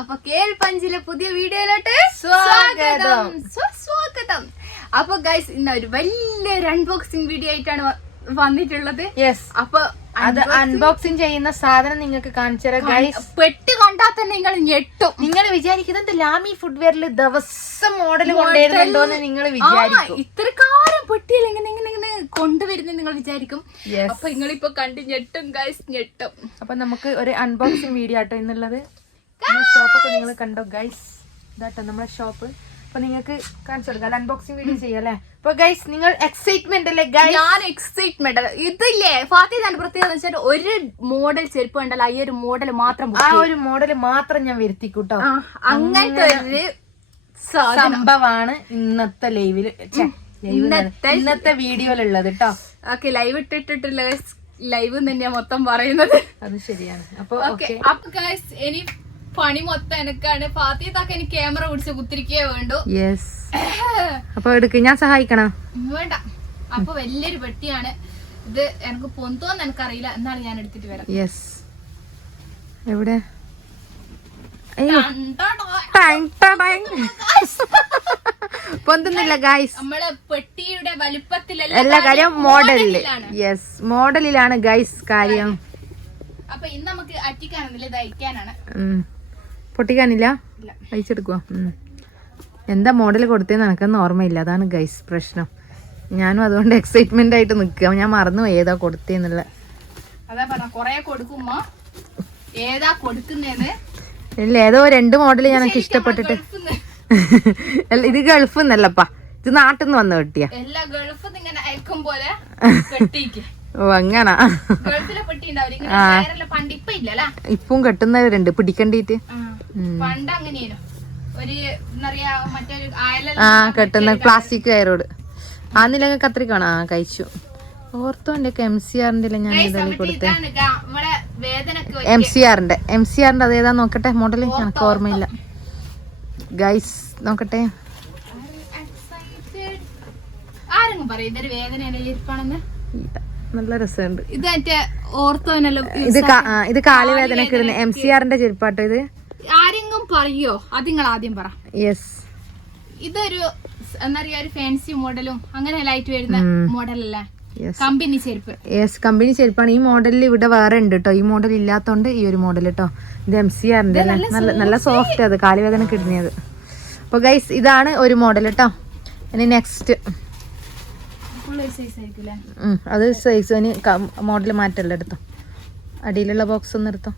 അപ്പൊ കേൾ പഞ്ചിലെ പുതിയ വീഡിയോയിലോട്ട് സ്വാഗതം. സ്വസ്വാഗതം അപ്പൊ ഗൈസ് ഇന്ന് ഒരു വലിയൊരു അൺബോക്സിംഗ് വീഡിയോ ആയിട്ടാണ് വന്നിട്ടുള്ളത്. യെസ് അപ്പൊ അത് അൺബോക്സിംഗ് ചെയ്യുന്ന സാധനം നിങ്ങൾക്ക് കാണിച്ചു പെട്ട് കണ്ടാൽ തന്നെ നിങ്ങൾ ഞെട്ടും. നിങ്ങൾ വിചാരിക്കുന്നത് ലാമി ഫുഡ്വെയറിൽ ദിവസം മോഡൽ കൊണ്ടുവരുന്നുണ്ടോന്ന് നിങ്ങൾ വിചാരിക്കും. ഇത്രക്കാലം പെട്ടിയിൽ എങ്ങനെ എങ്ങനെ ഇങ്ങനെ കൊണ്ടുവരുന്നത് നിങ്ങൾ വിചാരിക്കും. അപ്പൊ നിങ്ങളിപ്പോ കണ്ട് ഞെട്ടും ഗൈസ് ഞെട്ടും. അപ്പൊ നമുക്ക് ഒരു അൺബോക്സിംഗ് വീഡിയോ ആട്ടോ എന്നുള്ളത് നമ്മുടെ ഷോപ്പൊക്കെ നിങ്ങൾ കണ്ടോ ഗൈസ് ഇതാട്ടോ നമ്മുടെ ഷോപ്പ് അപ്പൊ നിങ്ങൾക്ക് കാണിച്ചു കൊടുക്കാം. അൺബോക്സിംഗ് വീഡിയോ ചെയ്യാം അല്ലേ? അപ്പൊ ഗൈസ് നിങ്ങൾ എക്സൈറ്റ്മെന്റ് അല്ലേ ഗൈസ് ഞാൻ എക്സൈറ്റ്മെന്റ് ഇതില്ലേ? ഫാത്തി തന്നെ പ്രത്യേകത വെച്ചാൽ ഒരു മോഡൽ ചെരുപ്പ് കണ്ടല്ലോ ഈ ഒരു മോഡൽ മാത്രം ആ ഒരു മോഡൽ മാത്രം ഞാൻ വരുത്തിക്കൂട്ടോ. അങ്ങനത്തെ ഒരു സംഭവമാണ് ഇന്നത്തെ ലൈവിൽ ഇന്നത്തെ- ഇന്നത്തെ വീഡിയോയിലുള്ളത് കേട്ടോ ഓക്കെ ലൈവ് ഇട്ടിട്ടിട്ടില്ല ലൈവ് തന്നെയാ മൊത്തം പറയുന്നത്. അത് ശരിയാണ്. അപ്പൊ അപ്പൊ ഗൈസ് ഇനി പണി മൊത്തം എനിക്കാണ്. ഫാത്തിയത്തൊക്കെ എനിക്ക് ക്യാമറ പിടിച്ച് കുത്തിരിക്കേ വേണ്ടു. യെസ് അപ്പൊ എടുക്ക് ഞാൻ സഹായിക്കണ? വേണ്ട. അപ്പൊ വലിയൊരു പെട്ടിയാണ്. ഇത് എനിക്ക് പൊന്തോന്ന് എനിക്കറിയില്ല. എന്നാണ് ഞാൻ എടുത്തിട്ട് വരാം. യെസ് എവിടെ? പൊന്തുന്നില്ല ഗൈസ് നമ്മൾ പെട്ടിയുടെ വലിപ്പത്തിലല്ല എല്ലാ കാര്യം മോഡലിൽ. മോഡലിലാണ്. യെസ് മോഡലിലാണ് ഗൈസ് കാര്യം. അപ്പൊ ഇന്ന് നമുക്ക് അറ്റിക്കാണെന്നില്ല ഇത് അയക്കാനാണ്. പൊട്ടിക്കാനില്ല? ഇല്ല. അയച്ചെടുക്കുവോ എന്താ മോഡൽ കൊടുത്തേന്ന് എനിക്കൊന്നും ഓർമ്മയില്ല. അതാണ് ഗൈസ് പ്രശ്നം. ഞാനും അതുകൊണ്ട് എക്സൈറ്റ്മെന്റ് ആയിട്ട് നിൽക്കുക. ഞാൻ മറന്നു ഏതാ കൊടുത്തേന്നുള്ള ഇല്ല ഏതോ രണ്ട് മോഡൽ ഞാൻ എനിക്ക് ഇഷ്ടപ്പെട്ടിട്ട്. അല്ല ഇത് ഗൾഫ് എന്നല്ലപ്പാ ഇത് നാട്ടിൽ നിന്ന് വന്ന കിട്ടിയ ഓ അങ്ങനെ? ഇപ്പം കെട്ടുന്നവരുണ്ട്. പിടിക്കണ്ടിട്ട്. പണ്ട് അങ്ങനെയായിരുന്നു ഒരു മറ്റൊരു അയല ആ കെട്ടുന്ന പ്ലാസ്റ്റിക് കയറോട്. ആ നിലങ്ങ കത്രിക്കാണ് ആ കഴിച്ചു. ഓർത്തോന്റെ ഒക്കെ എം സി ആറിന്റെ ഞാൻ കൊടുത്തേ. ഇതാണ് വേദനക്ക് എം സി ആറിന്റെ. എം സി ആറിന്റെ അതേതാ നോക്കട്ടെ? മോഡൽ? എനിക്ക് ഓർമ്മയില്ല. ഗൈസ് നോക്കട്ടെ. നല്ല രസമുണ്ട്. ഇത് ഇത് കാലുവേദനക്ക് ഇടുന്ന എം സി ആറിന്റെ ചെരുപ്പാട്ടോ ഇത്? പറയോ? അത് നിങ്ങൾ ആദ്യം പറ. യെസ് ഇതൊരു എന്താ പറയാ ഒരു ഫാൻസി മോഡലും അങ്ങനെ ലൈറ്റ് വരുന്ന മോഡലല്ലേ കമ്പനി ചെരുപ്പ്. യെസ് കമ്പനി ചെരുപ്പാണ്. ഈ മോഡലിൽ ഇവിടെ വേറെ ഉണ്ട് കേട്ടോ ഈ മോഡൽ ഇല്ലാത്തോണ്ട് ഈ ഒരു മോഡൽ കേട്ടോ ഇത് എം സി ആറിന്റെ നല്ല നല്ല സോഫ്റ്റ് അത്. കാലുവേദന കിടുന്നത് അപ്പൊ ഗൈസ് ഇതാണ് ഒരു മോഡൽ കേട്ടോ ഇനി നെക്സ്റ്റ് അത് സൈസ് മോഡൽ മാറ്റല്ല എടുത്തോ? അടിയിലുള്ള ബോക്സ് ഒന്ന് എടുത്തോ?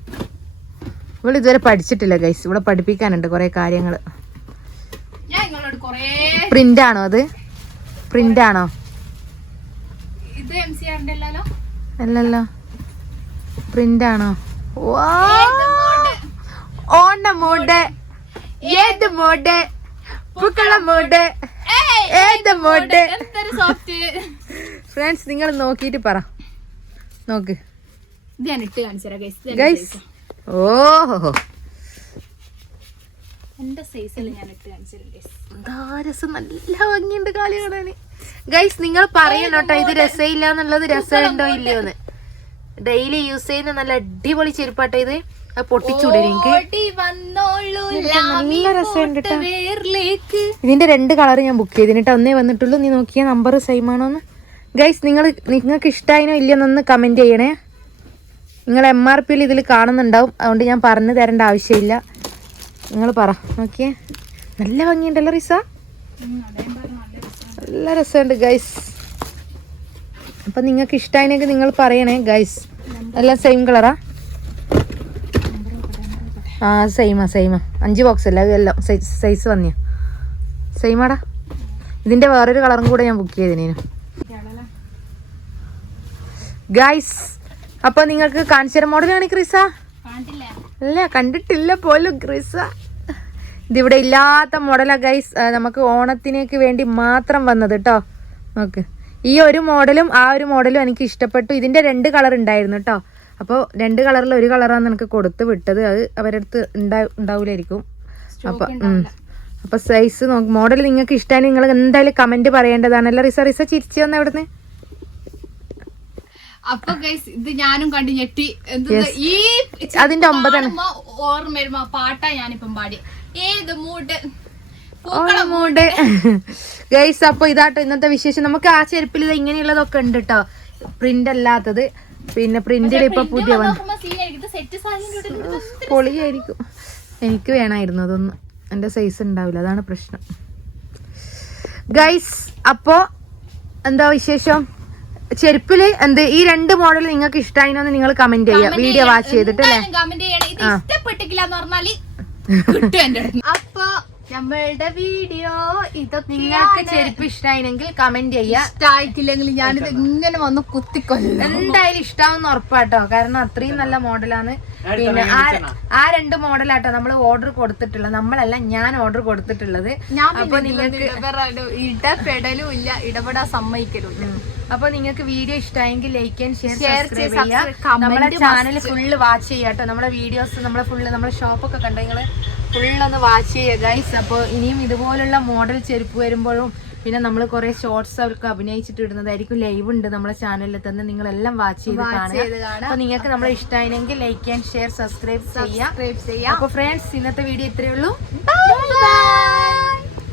ഇവിടെ ഇതുവരെ പഠിച്ചിട്ടില്ല ഗൈസ് ഇവിടെ പഠിപ്പിക്കാനുണ്ട് കുറേ കാര്യങ്ങൾ പ്രിന്റ് ആണോ അത്? പ്രിന്റ് ആണോ? അല്ലല്ലോ? പ്രിന്റ് ആണോ? ഓണ മൂട് ഏത് മൂട് പൂക്കള മൂട് ഏത് മൂട് ഫ്രണ്ട്സ് നിങ്ങൾ നോക്കിയിട്ട് പറ. നോക്ക്. ഗൈസ് ഓഹോ. എന്റെ സൈസിൽ ഞാൻ ഇട്ട് നല്ല ഭംഗിയുണ്ട് കാലി കാണാന്. ഗൈസ് നിങ്ങൾ പറയണോട്ടോ ഇത് രസമില്ല എന്നുള്ളത് രസമുണ്ടോ ഇല്ലയോ എന്ന്. ഡെയിലി യൂസ് ചെയ്യുന്ന നല്ല അടിപൊളി ചെരുപ്പാട്ടോ ഇത്. പൊട്ടിച്ചൂടെ നല്ല രസമുണ്ട് ഇതിന്റെ രണ്ട് കളർ ഞാൻ ബുക്ക് ചെയ്തിന് കേട്ടോ. ഒന്നേ വന്നിട്ടുള്ളൂ. നീ നോക്കിയ നമ്പർ സെയിം ആണോന്ന്. ഗൈസ് നിങ്ങൾ നിങ്ങൾക്ക് ഇഷ്ടമായിനോ ഇല്ലയെന്നൊന്ന് കമന്റ് ചെയ്യണേ. നിങ്ങൾ എം ആർ പിയിൽ ഇതിൽ കാണുന്നുണ്ടാവും. അതുകൊണ്ട് ഞാൻ പറഞ്ഞു തരേണ്ട ആവശ്യമില്ല. നിങ്ങൾ പറ. നോക്കിയേ. നല്ല ഭംഗിയുണ്ടല്ലോ റിസ. നല്ല രസമുണ്ട് ഗൈസ് അപ്പം നിങ്ങൾക്ക് ഇഷ്ടമായിനെങ്കിൽ നിങ്ങൾ പറയണേ ഗൈസ് എല്ലാം സെയിം കളറാ ആ? സെയിമാ സെയിമാ അഞ്ച് ബോക്സ് അല്ല? എല്ലാം സൈസ് വന്നിയ. സെയിമാടാ ഇതിന്റെ വേറൊരു കളറും കൂടെ ഞാൻ ബുക്ക് ചെയ്തിനു ഗൈസ് അപ്പൊ നിങ്ങൾക്ക് കാണിച്ചു മോഡലാണ് ക്രിസ അല്ല കണ്ടിട്ടില്ല പോലും ക്രിസ ഇതിവിടെ ഇല്ലാത്ത മോഡലാ ഗൈസ് നമുക്ക് ഓണത്തിനേക്ക് വേണ്ടി മാത്രം വന്നത് കേട്ടോ നോക്ക്. ഈ ഒരു മോഡലും ആ ഒരു മോഡലും എനിക്ക് ഇഷ്ടപ്പെട്ടു. ഇതിന്റെ രണ്ട് കളർ ഉണ്ടായിരുന്നു കേട്ടോ അപ്പോൾ രണ്ട് കളറിൽ ഒരു കളറാണ് എനിക്ക് കൊടുത്ത് വിട്ടത്. അത് അവരുടെ അടുത്ത് ഉണ്ടാ ഉണ്ടാവില്ലായിരിക്കും അപ്പൊ ഉം. അപ്പൊ സൈസ് നോക്ക്. മോഡൽ നിങ്ങൾക്ക് ഇഷ്ടമായി നിങ്ങൾ എന്തായാലും കമന്റ് പറയേണ്ടതാണ്. അല്ല റിസ റിസ ചിരിച്ചു വന്ന എവിടുന്ന്? അപ്പൊ ഗൈസ് ഇത് ഞാനും കണ്ടു ഞെട്ടി. എന്ത് ഈ അതിന്റെ ഒമ്പതാണ്. ഓർമ്മ വരുമ്പോ പാട്ടാ ഞാനിപ്പം പാടി ഏത് മൂഡ് മൂട്. ഗൈസ് അപ്പൊ ഇതാട്ടോ ഇന്നത്തെ വിശേഷം. നമുക്ക് ആ ചെരുപ്പിൽ ഇത് ഇങ്ങനെയുള്ളതൊക്കെ ഉണ്ട് കേട്ടോ പ്രിന്റ് അല്ലാത്തത്. പിന്നെ പ്രിന്റിൽ ഇപ്പൊ പുതിയ പൊളിയായിരിക്കും. എനിക്ക് വേണമായിരുന്നു അതൊന്നും. എന്റെ സൈസ് ഉണ്ടാവില്ല. അതാണ് പ്രശ്നം. ഗൈസ് അപ്പോ എന്താ വിശേഷം? ചെരുപ്പിൽ എന്ത് ഈ രണ്ട് മോഡൽ നിങ്ങൾക്ക് ഇഷ്ടമായിനോന്ന് നിങ്ങൾ കമന്റ് ചെയ്യുക. വീഡിയോ വാച്ച് ചെയ്തിട്ട് അല്ലേ? കമന്റ് ചെയ്യണം. ഇത് ആ. എന്ന് പറഞ്ഞാൽ. അപ്പൊ നമ്മളുടെ വീഡിയോ ഇതൊക്കെ നിങ്ങൾക്ക് ചെരുപ്പ് ഇഷ്ടമായിരുന്നെങ്കിൽ കമന്റ് ചെയ്യുക. ഇഷ്ടായിട്ടില്ലെങ്കിൽ ഞാനിത് ഇങ്ങനെ വന്ന് കുത്തിക്കൊല്ലും. എന്തായാലും ഇഷ്ടാവുന്ന ഉറപ്പാട്ടോ. കാരണം അത്രയും നല്ല മോഡലാണ് പിന്നെ ആ ആ രണ്ട് മോഡലാട്ടോ നമ്മൾ ഓർഡർ കൊടുത്തിട്ടുള്ളത്. നമ്മളല്ല ഞാൻ ഓർഡർ കൊടുത്തിട്ടുള്ളത്. അപ്പൊ നിങ്ങൾക്ക് ഇടപെടലും ഇല്ല ഇടപെടാൻ സമ്മതിക്കലും അപ്പൊ നിങ്ങൾക്ക് വീഡിയോ ഇഷ്ടമായെങ്കിൽ ലൈക്ക് ആൻഡ് ഷെയർ സബ്സ്ക്രൈബ് ചെയ്യുക നമ്മുടെ ചാനൽ ഫുള്ള് വാച്ച് ചെയ്യാട്ടോ. നമ്മുടെ വീഡിയോസ് നമ്മളെ ഫുള്ള് നമ്മുടെ ഷോപ്പൊക്കെ കണ്ടോ? ഫുള്ള് ഒന്ന് വാച്ച് ചെയ്യുക ഗൈസ് അപ്പോൾ ഇനിയും ഇതുപോലുള്ള മോഡൽ ചെരുപ്പ് വരുമ്പോഴും പിന്നെ നമ്മൾ കുറെ ഷോർട്സ് അവർക്ക് അഭിനയിച്ചിട്ട് ഇടുന്നതായിരിക്കും ലൈവ് ഉണ്ട് നമ്മുടെ ചാനലിൽ തന്നെ. നിങ്ങൾ എല്ലാം വാച്ച് ചെയ്ത് കാണുക. അപ്പൊ നിങ്ങൾക്ക് നമ്മളെ ഇഷ്ടമായെങ്കിൽ ലൈക്ക് ആൻഡ് ഷെയർ സബ്സ്ക്രൈബ് ചെയ്യാം. അപ്പൊ ഫ്രണ്ട്സ് ഇന്നത്തെ വീഡിയോ ഇത്രയേ ഉള്ളൂ.